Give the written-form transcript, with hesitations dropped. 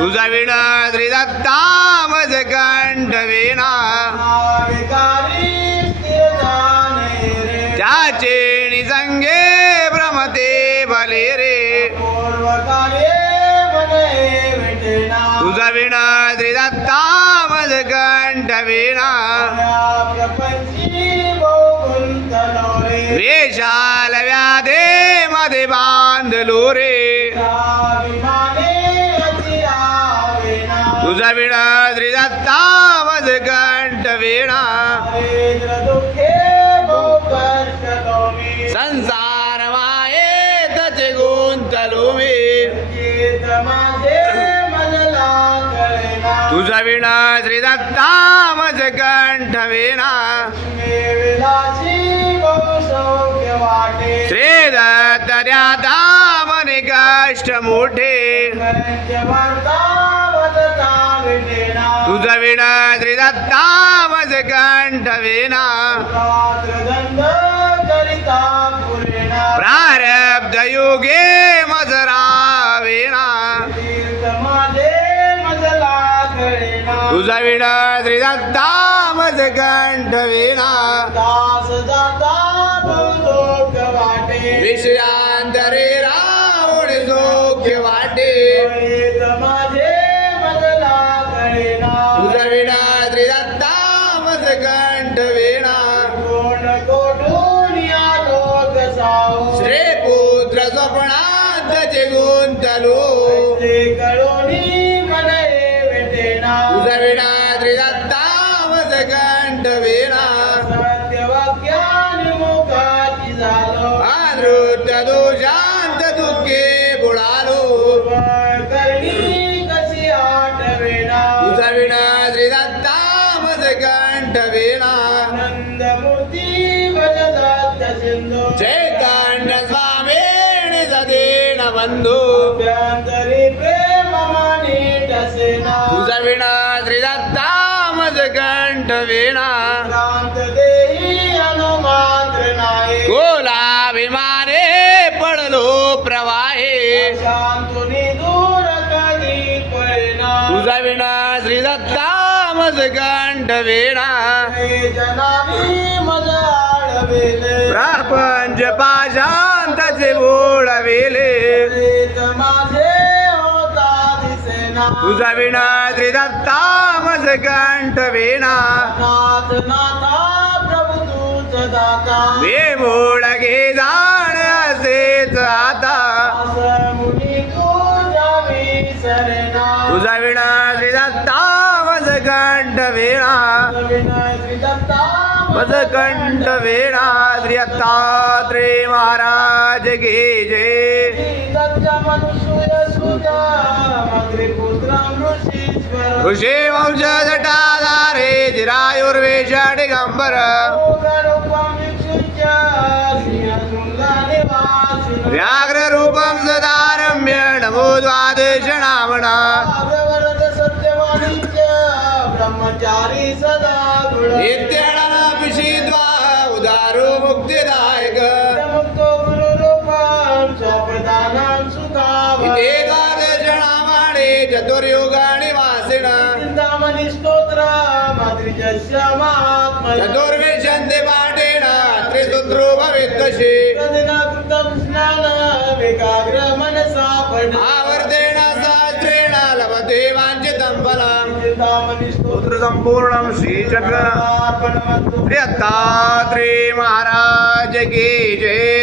तुझा विणा श्री दत्ता मज कंठ विणा त्याचे निसंगे भ्रमते भले रे तुझा विणा श्री दत्ता मज कंठ विणा वेशाल व्याधे मध्ये बांधलो रे तुझा विणा श्री दत्ता मज कंठ विणा संसार माये तचे गुंतलो मी तुझा विणा श्री दत्ता मज कंठ विणा श्री दत्त द्याता मने कष्ट मोठे तुझा विणा श्री दत्ता मज कंठ विणा प्रारब्ध युगे मजरा विणा तुझा विणा श्री दत्ता मज कंठ विणा विषयांतरे रावण सौख्य वाटे तुझा विणा श्री दत्ता मज कंठ विणा श्री पुत्र स्वप्नात चे गुंतलो तुझा विणा श्री दत्ता मज कंठ विणा अनृत्य दोषांत दुःखे बुडालो तुझा विणा श्री दत्ता मज कंठ विणा चैतन्य स्वामी सदेन बंधू तुझा विणा श्री दत्ता मज कंठ विणा कोलाभिमाने पडलो प्रवाहे तुझा विणा श्री दत्ता मज कंठ विणा प्रपंच पाशांताचे बोळविले तुझा विणा श्री दत्ता मज कंठ विणा बेमोड घे जाण असेच आता तुझा विणा श्री दत्ता मज कंठ विणा मज कंठ विणा श्री दत्तात्रेय महाराज की जय ऋषी वंश जटाधारे चिरायुर्वेश दिगंबर व्याघ्र रूपम सदारम्य नमो द्वादश नामना नित्यनपिषिद्वा उदारो मुक्तिदायक द्वादश नामाने चतुर्युगानि वासिन चतुर्विशन्ति पाठेन त्रिसूत्रो भविष्यसि आवर्तेन सहस्रेण लभते वाञ्छितं फलम् स्तोत्र संपूर्णं श्रीचक्र श्री दत्तात्रेय महाराज की जय।